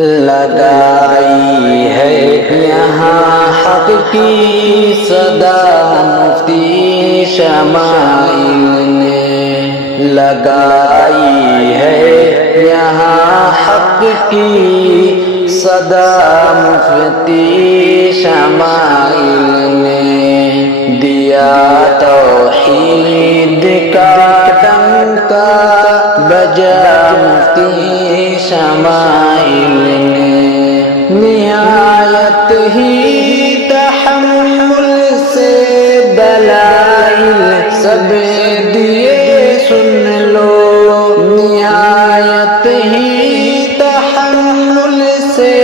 لگائی ہے یہاں حق کی صدا مفتی شمائل نے، لگائی ہے یہاں حق کی صدا مفتی شمائل نے، دیا توحید کا ڈنکا بجا مفتی شمائل نے، نہایت ہی تحمل سے دلائل سب دیے سن لو، نہایت ہی تحمل سے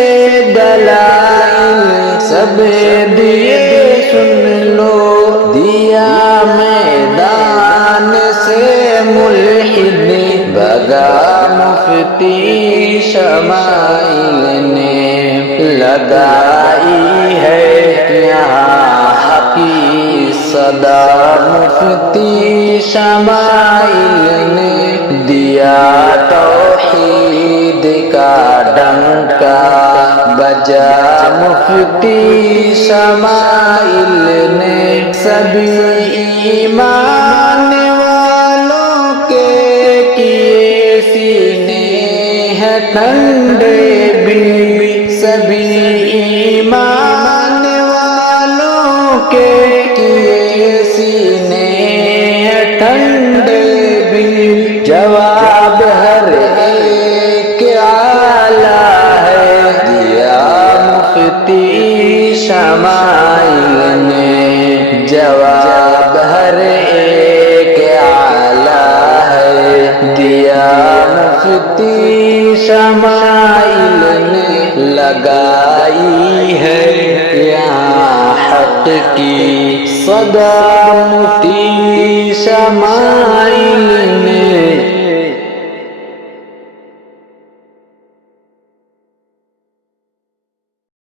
دلائل سب دیے سن لو، دیا میدان سے ملحد بھگا مفتی شمائل نے، لگائی ہے یہاں حق کی صدا مفتی شمائل نے، دیا توحید کا ڈنکا بجا مفتی شمائل نے، سبھی ایمان والوں کے کیے سینے ہیں ٹھنڈے بھی، سبھی ایمان والوں کے کیے سینے ہیں ٹھنڈے بھی، جواب ہر ایک اعلیٰ ہے دیا مفتی شمائل نے، جواب ہر ایک اعلیٰ ہے دیا مفتی شمائل نے، لگائی ہے یہاں حق کی صدا مفتی شمائل